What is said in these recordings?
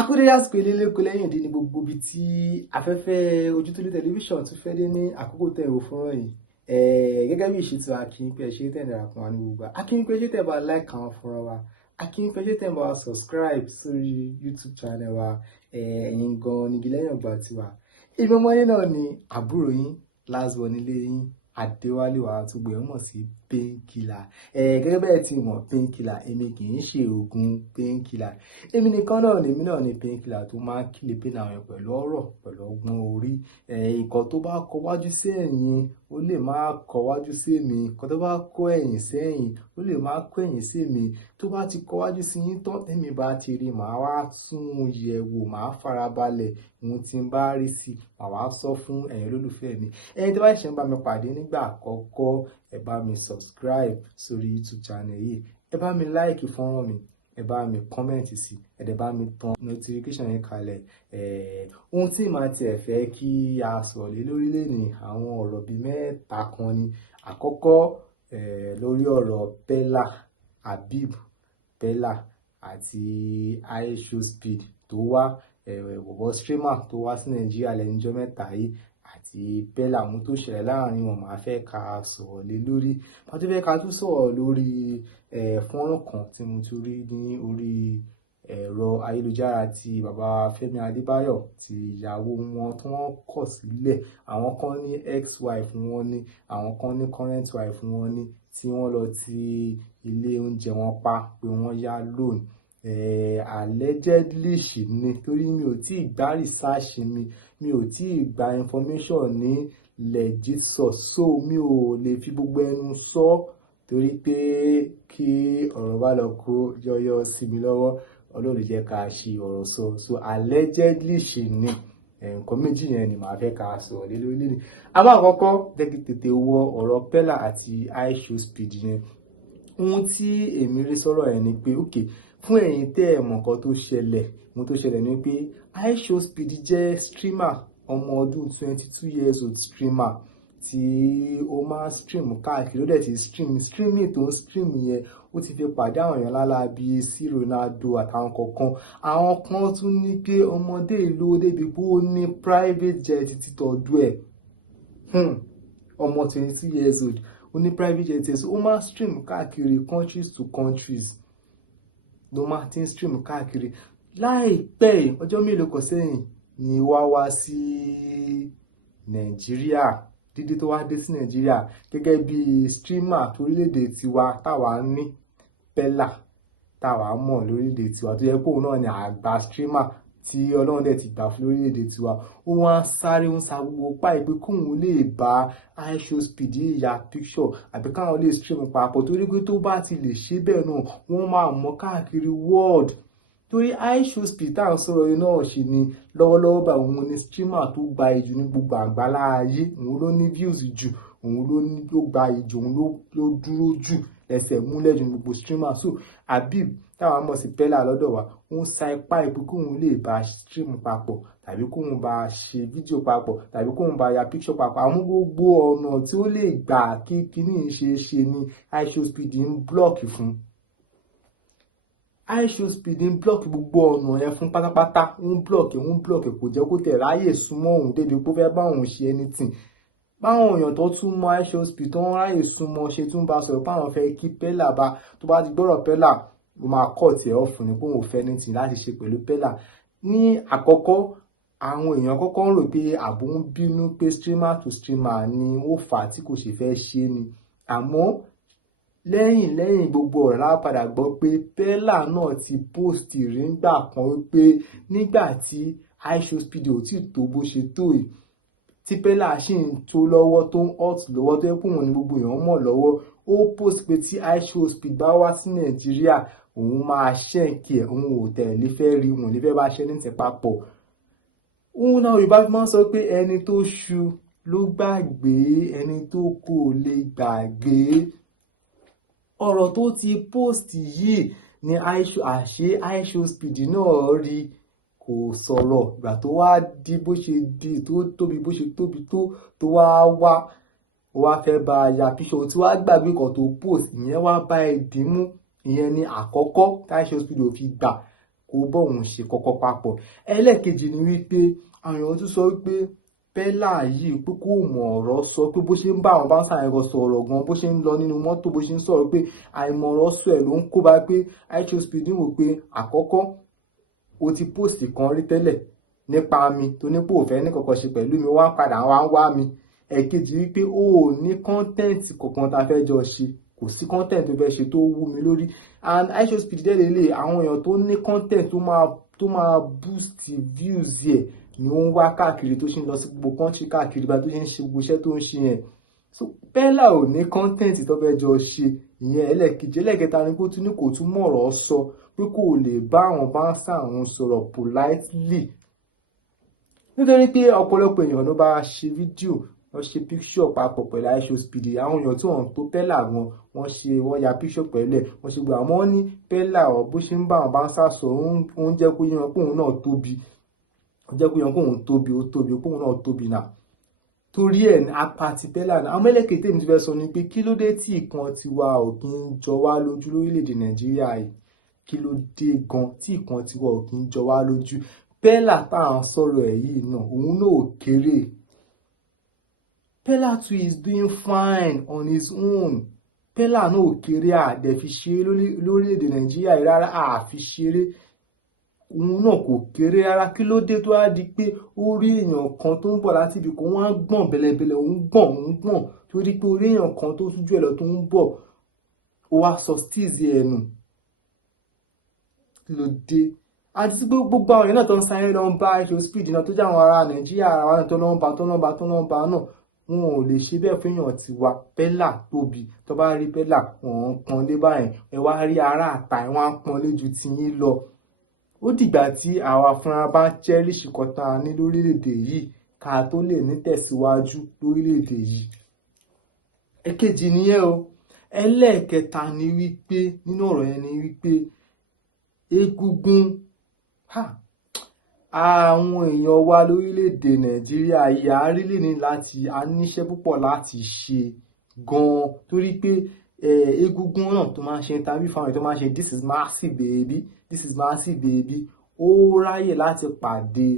Akúdédé àsìkò ilé kò lẹ́yìn ìdí ní gbogbo ibi tí afẹ́fẹ́ Ojútólé tẹlifíṣàn tún fẹ́ dé ní àkókò tẹ̀ wò fún yìí. Gẹ́gẹ́ bí ìṣètò Akínpé ṣe tẹ̀ darapọ̀ wá ní gbogbo Akínpé ṣe tẹ̀ bá like àwọn fúnra wa Akínpé ṣe tẹ̀ bá subscribe sórí YouTube channel wa ẹ̀yin gan nígi lẹ́yìn ọgbà tiwa. Ibi ọmọ yín náà ni àbúrò yín last born nílé yín Adéwálé wa tó gbé ọmọ sí Painkiller. Gẹ́gẹ́ bẹ́ẹ̀ tí mọ̀ Painkiller èmi kì í ṣe oògùn Painkiller. Èmi nìkan náà ni Painkiller tó máa ń kílè pé náà pẹ̀lú ọ̀rọ̀ pẹ̀lú ọgbọ́n orí. Ìkan tó bá kọ wájú sí ẹ̀yìn ó lè máa kọ wájú sí èmi. Ìkan tó bá kọ ẹ̀yìn sí ẹ̀yìn ó lè máa kọ ẹ̀yìn sí èmi. Tó bá ti kọ wájú sí yín tán tẹ́mi bá ti rí màá wá tún yẹ̀ wò màá farabalẹ̀ ohun tí n bá rí sí màá wá sọ fún ẹ̀yin olólùfẹ́ mi. Ẹ̀yin tí bá ṣe ń bá mi pàdé nígbà àkọ́kọ́ ẹ bá mi subscribe sórí YouTube channel yìí, ẹ bá mi like fọ́nrán mi, ẹ bá mi comment sí, ẹ dẹ̀ bá mi tan notification yẹn kalẹ̀. Ohun tí màá tiẹ̀ fẹ́ kí a sọ̀rọ̀ lé lórí lónìí àwọn ọ̀rọ̀ bíi mẹ́ta kan ni. Àkọ́kọ́ lórí ọ̀rọ̀ Habib Bella àti iShowSpeed tó wá bọ̀bọ̀ streamer tó wá sí Nàìjíríà lẹ́nujọ́ mẹ́ta yìí àti Bella mú tó ṣẹlẹ̀ láàrin wọn màá fẹ́ ká sọ̀rọ̀ lé lórí. Màá tún fẹ́ ká tún sọ̀rọ̀ lórí fọ́nrán kan tí mo tún rí ní orí ẹ̀rọ ayélujára ti bàbá Fẹ́mi Adébáyọ̀ ti ìyàwó wọn tí wọ́n kọ̀ sílẹ̀. Àwọn kan ní ex-wife wọn ní, àwọn kan ní current wife wọn ní, tí wọ́n lọ ti ilé oúnjẹ wọn pa pé wọ́n yá loan. Allegedly ṣì ni torí mi ò tí ì gbá research mi ò tí ì gba information ní legit source, so mi ò lè fi gbogbo ẹnu sọ torí pé kí ọ̀rọ̀ bá lọ kó yọyọ sí mi lọ́wọ́ Ọlọ́run jẹ́ ká ṣe ọ̀rọ̀ sọ. So allegedly ṣì ni nǹkan méjì yẹn ni màá fẹ́ ká sọ̀rọ̀ lé lórí lónìí. Àmọ́ àkọ́kọ́ jẹ́ kí tètè wọ ọ̀rọ̀ Bella àti iShowSpeed yẹn. Ohun tí èmi rí sọ̀rọ̀ ẹ̀ ni pé okay, fún ẹ̀yin tẹ́ ẹ̀ mọ̀ nǹkan tó ṣẹlẹ̀, ohun tó ṣẹlẹ̀ ni pé iShowSpeed jẹ́ streamer ọmọ ọdún 22 years old streamer tí ó máa ń stream káàkiri ó dẹ̀ ti streaming tó ń stream yẹn ó ti fi pàdé àwọn èèyàn lálá bíi sí Ronaldo àtàwọn kọ̀ọ̀kan. Àwọn kan tún ní pé ọmọdé ìlú débi pé ó ní private jet ti tọ́jú ẹ̀. Ọmọ 22 years old ó ní private jet so ó máa ń stream káàkiri countries to countries ló máa ti ń stream káàkiri. Láìpẹ́ ọjọ́ mélòó kan sẹ́yìn ni wá sí Nàìjíríà dídí tó wá dé sí Nàìjíríà gẹ́gẹ́ bí streamer torílẹ̀-èdè tiwa táwa ní Bella táwa mọ̀ lórílẹ̀-èdè tiwa tó yẹ pé òun náà ni àgbà streamer tí Ọlọ́run dẹ̀ ti gbà fún lórílẹ̀-èdè tiwa. Ó wá ń sáré ń sa gbogbo páì pé kóun lè bá iShowSpeed ya picture àbí káwọn lè stream papọ̀ torí pé tó bá ti lè ṣe bẹ́ẹ̀ náà wọ́n máa mọ̀ káàkiri world. Torí iShowSpeed tá à ń sọ̀rọ̀ yìí náà ṣì ni lọ́wọ́lọ́wọ́ bá òun ni streamer tó gba ìjù ní gbogbo àgbálá ayé. Òun ló ní views jù, òun ló gba ìjù, òun ló dúró jù ẹsẹ̀ múlẹ̀ jù gbogbo streamer. So Habib táwa mọ̀ sí Bella lọ́dọ̀ wa ó ń sa ipá ìpè kóun lè bá stream papọ̀ tàbí kóun bá ṣe fídíò papọ̀ tàbí kóun bá ya picture papọ̀. Àwọn gbogbo ọ̀nà tí ó lè gbà kí kíní ṣe ni iShowSpeed ń block fún. iShowSpeed ń block gbogbo ọ̀nà yẹn fún pátápátá. ń block kò jẹ́ kó tẹ̀ ráyè súnmọ́ òun débi pé ó fẹ́ bá òun ṣe anything. Báwọn èèyàn tó tún mọ iShowSpeed tó ń ráyè súnmọ́ ṣe tún bá sọ̀rọ̀ páwọn fẹ́ kí Bella bá tó bá ti gbọ́rọ̀ Bella ó máa cut ẹ̀ off ni pé òun ò fẹ́ anything láti ṣe pẹ̀lú Bella. Ní àkọ́kọ́ àwọn èèyàn kọ́kọ́ ń rò pé àbò ń bínú pé streamer to streamer ni ó fà á tí kò ṣe fẹ́ ṣe ni. Àmọ́ lẹ́yìn gbogbo ọ̀rọ̀ la padà gbọ́ pé Bella náà ti post rí nígbà kan wípé nígbà tí iShowSpeed ò tí tó bó ṣe tó yìí tí Bella ṣì ń tó lọ́wọ́ tó ń hot lọ́wọ́ tó yẹ pé òun ni gbogbo èèyàn mọ̀ lọ́wọ́. Ó post pé tí iShowSpeed bá wá sí Nàìjíríà òun máa ṣẹ́ǹkì ẹ̀, òun ò tẹ̀lé fẹ́ rí, òun lè fẹ́ bá ṣe ní tẹ̀ papọ̀. Òun náà Yorùbá fi máa ń sọ pé ẹni tó ṣu ló gbàgbé, ẹni tó kò lè gbàgbé. Ọ̀rọ̀ tó ti post yìí ni iShowSpeed náà rí kò sọ̀rọ̀ ìgbà tó wá di bó ṣe di tó tóbi bó ṣe tóbi tó wá fẹ́ bá ya picture tí wá gbàgbé kan tó post ìyẹn wá bá ẹ dìímú. Ìyẹn ni àkọ́kọ́ tí iShowSpeed ò fi gbà kó bóun ṣe kọ́kọ́ papọ̀. Ẹlẹ́ẹ̀kejì ni wípé àwọn èèyàn tún sọ wípé Pella yìí pé kò mọ̀ ọ̀rọ̀ sọ, pé bó ṣe ń bá àwọn báńsà yẹn sọ̀rọ̀ gan, bó ṣe ń lọ nínú mọ́tò, bó ṣe ń sọ̀rọ̀, pé àìmọ̀ ọ̀rọ̀ sọ ẹ̀ ló ń kó bá, pé iShowSpeed wò pé àkọ́kọ́ o ti post kan rí tẹ́lẹ̀ nípa mi tó ní pé ò fẹ́ ní kankan ṣe pẹ̀lú mi, wá ń padà wá ń wá mi. Ẹ̀kejì wípé o ò ní content kankan tá a fẹ́ jọ ṣe, kò sí content tó fẹ́ ṣe tó wú mi lórí. And iShowSpeed dẹ́lẹ̀ àwọn èèyàn tó ní content tó máa boost views yẹ ni ó ń wá káàkiri, tó ṣe ń lọ sí gbogbo country káàkiri bá tó ṣe ń ṣe gbogbo iṣẹ́ tó ń ṣe yẹn. So Pella ò ní content tó fẹ́ jọ ṣe, ìyẹn ẹlẹ́ẹ̀kejì. Ẹlẹ́ẹ̀kẹta ni kó tún ní kò tún mọ̀rọ̀ sọ, pé kò lè bá àwọn báńsà àwọn sọ̀rọ̀ politely, nítorí pé ọ̀pọ̀lọpọ̀ èèyàn ló bá ṣe fídíò, wọ́n ṣe picture papọ̀ pẹ̀lú iShowSpeed. Àwọn èèyàn tí wọ́n tó Pella gan, wọ́n ya picture pẹ̀lú ẹ̀, wọ́n ṣe gbà wọ́n ní Pella bó ṣe ń bá àwọn báńsà sọ̀rọ̀ ó ń jẹ́ kó yé wọn pé òun náà tóbi, ó jẹ́ kó yé wọn pé òun tóbi, ó tóbi, pé òun náà tóbi náà. Torí ẹ̀ apá ti Pella náà. Àwọn ẹlẹ́kẹ̀ẹ́ tèmi ti fẹ́ sọ ni pé kí ló dé tí ìkan tiwa ò kí ń jọ wá lójú lórílẹ̀‐èdè Nàìjíríà yìí? Kí ló dé gan tí ìkan tiwa ò kí ń jọ wá lójú? Pella tá à ń sọ̀rọ̀ ẹ̀ yìí náà, òun náà ò kéré. Pella too is doing fine on his own. Pella náà ò kéré, àdẹ̀ fi ṣeré lórílẹ̀‐èdè Nàìjíríà yìí rárá, àfi ṣeré. Òun náà kò kéré rárá. Kí ló dé tó wá di pé ó rí èèyàn kan tó ń bọ̀ láti ibì kan, wọ́n á gbọ̀n bẹ̀lẹ̀bẹ̀lẹ̀, òun gbọ̀n torí pé orí èèyàn kan tó tún jù ẹ̀ lọ tó ń bọ̀, ó wá sọ steez ẹ̀ nù. Kí ló dé? Àti sí gbogbo àwọn èèyàn náà tó ń sáré lọ ń bá iShowSpeed náà, tó jẹ́ àwọn ará Nàìjíríà, ara wa náà tó lọ́ ń bá náà, wọn ò lè ṣe bẹ́ẹ̀ fún èèyàn tiwa. Pella tóbi, tó bá rí Pella wọ́n ń pọ́n lé báyìí, ẹ wá rí ará àta ẹ̀ wọ́n á pọ́n lé ju tiyín lọ. Ó dìgbà tí àwa fúnra bá cherish kọta ní lórílẹ̀‐èdè yìí ká tó lè ní tẹ̀síwájú lórílẹ̀‐èdè yìí. Ẹ̀kejì nìyẹn o. Ẹlẹ́ẹ̀kẹta ni wípé nínú ọ̀rọ̀ yẹn ni wípé egungun àwọn èèyàn wa lórílẹ̀‐èdè Nàìjíríà yìí a rí lè ní a níṣẹ́ púpọ̀ láti ṣe gan-an, torí pé egungun náà tó máa ń ṣe interview fáwọn èèyàn tó máa ń ṣe this is massive baby, ó ráyè láti pàdé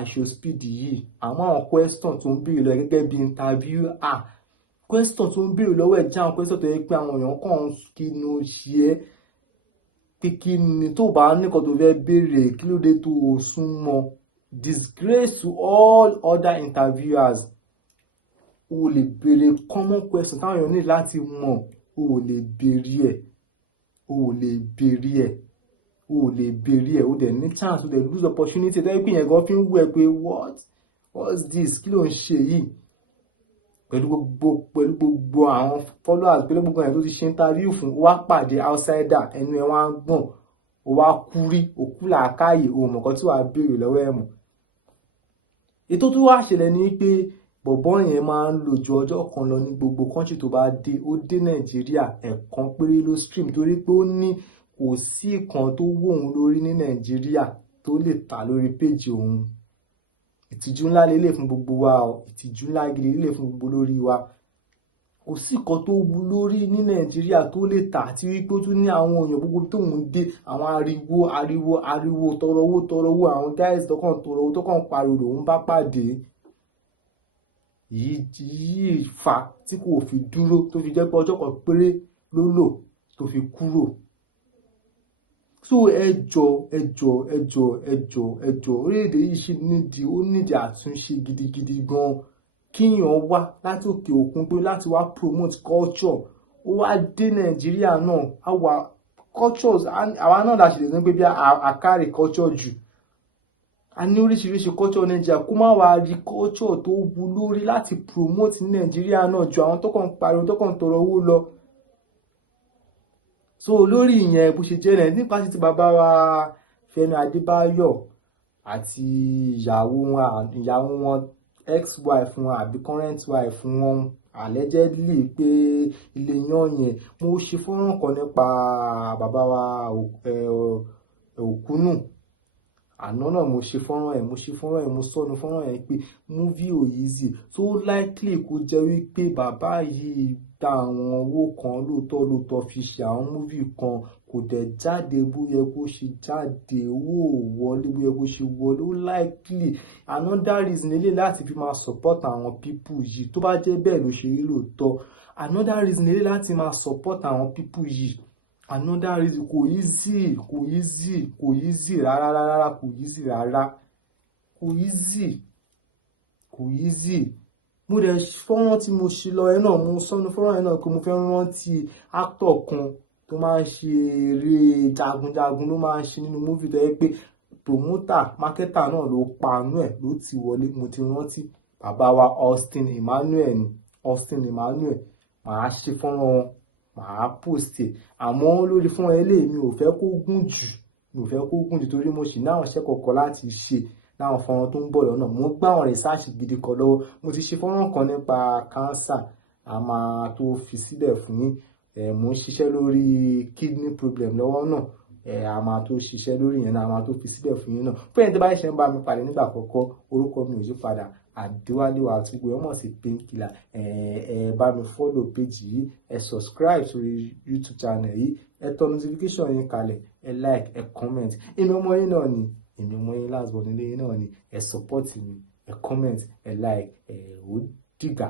iShowSpeed yìí. Àwọn question tó ń béèrè lọ gẹ́gẹ́ bí interview, question tó ń béèrè lọ́wọ́ ẹ̀ jẹ́ àwọn question tó yẹ pé àwọn èèyàn kàn ń kinu ṣe é, pé kí ni tó bá nìkan tó fẹ́ béèrè, kí ló dé tó súnmọ́. Disgrace to all other interviewers. O lè béèrè common question táwọn èèyàn ní láti mọ̀, o lè béèrè ẹ̀, o dẹ̀ ní chance, o dẹ̀ lose opportunity, tó yẹ pé yẹn gan fi ń wú ẹ pé what's this, kí ló ń ṣe yìí? Pẹ̀lú gbogbo àwọn followers, pẹ̀lú gbogbo àwọn tó ti ṣe interview fún, ó wá pàdé outsider, ẹnu ẹ̀ wá ń gbọ̀n, ó wá kúrí, òkú làákàyè, òun mọ̀kàn tí wàá béèrè lọ́wọ́ ẹ̀ mọ̀. Ètò tó wá ṣẹlẹ̀ ni pé bọ̀bọ́ yẹn máa ń lò ju ọjọ́ kan lọ ní gbogbo country tó bá dé. Ó dé Nàìjíríà ẹ̀ẹ̀kan péré ló stream, torí pé ó ní kò sí ìkan tó wó òun lórí ní Nàìjíríà tó lè tà lórí péjì òun. Ìtìjú ńlá lélẹ̀ fún gbogbo wa o, ìtìjú ńlá gidi lélẹ̀ fún gbogbo lórí wa. Kò sí ìkan tó wú lórí ní Nàìjíríà tó lè tà, àti wípé ó tún ní àwọn èèyàn gbogbo tó ń dé, àwọn ariwo tọrọ owó, àwọn guys tó kàn tọrọ owó, tó kàn pariwo lòun bá pàdé. Yìí fà tí kò fi dúró, tó fi jẹ́ pé ọjọ́ kan péré ló lò tó fi kúrò. So ẹjọ́ orílẹ̀-èdè yìí ṣì nídìí àtúnṣe gidigidi gan. Kíyàn wá láti òkè òkun pé láti wá promote culture, ó wá dé Nàìjíríà náà, àwa cultures àwa náà la ṣe lè sọ pé bí àkárí culture jù. A ní oríṣiríṣi culture Nàìjíríà, kó má wá rí culture tó wú lórí láti promote ní Nàìjíríà náà ju àwọn tó kàn pariwo, tó kàn tọrọ owó lọ. So lórí ìyẹn bó ṣe jẹ́ rẹ̀, nípa ti bàbá wa Fẹ́mi Adébáyọ̀ àti ìyàwó wọn ex-wife wọn àbí current wife wọn, allegedly pé ilé yan yẹn, mo ṣe fọ́nrán kan nípa bàbá wa Òkúnù. àná náà mo ṣe fọ́nrán ẹ̀ mo sọnù fọ́nrán ẹ̀ pé movie ò easy, so likely kó jẹ́ wípé bàbá yìí gba àwọn owó kan lóòótọ́ fi ṣe àwọn movie kan, kò dẹ̀ jáde bó yẹ kó ṣe jáde, owó ò wọlé bó yẹ kó ṣe wọlé, ó likely another reason lélẹ̀ láti fi máa support àwọn people yìí tó bá jẹ́ bẹ́ẹ̀ ló ṣe rí lóòótọ́, another reason lélẹ̀ láti máa support àwọn people yìí, another reason kò easy rárá, kò easy. Mo dẹ̀ fọ́nrán tí mo ṣe lọ ẹ náà, mo sọnù fọ́nrán ẹ náà pé mo fẹ́ rántí actor kan tó máa ń ṣe eré jagunjagun ló máa ń ṣe nínú movie tó yẹ pé promoter marketer náà ló pa àánú ẹ̀ ló ti wọlé, mo ti rántí bàbá wa Austin Emmanuel, màá ṣe fọ́nrán wọn, màá post ẹ̀, àmọ́ lórí fún ẹ lè mi ò fẹ́ kó gùn jù torí mo sì náà ṣẹ́ kọ̀ọ̀kan láti ṣe láwọn fọ́nrán tó ń bọ̀ lọ́nà. Mo gbá àwọn research gidi kan lọ́wọ́, mo ti ṣe fọ́nrán kan nípa cancer, a máa tó fi síbẹ̀ fún yín. Mo ń ṣiṣẹ́ lórí kidney problem lọ́wọ́ náà, a máa tó ṣiṣẹ́ lórí yẹn náà, a máa tó fi síbẹ̀ fún yín náà. Fún ẹni tí bá ṣe ń bá mi pàdé nígbà àkọ́kọ́, orúkọ mi ò yí padà, Adéwálé Wàtúgò, ẹ mọ̀ sí Painkiller. Bá mi follow page yìí, ẹ subscribe sórí YouTube channel yìí, ẹ tọ notification yín kalẹ̀, ẹ like, ẹ comment. Èmi ọmọ yín náà ni, èmi ọmọ yín last born nílé yín náà ni, ẹ support mi, ẹ comment, ẹ like, ó dìgbà.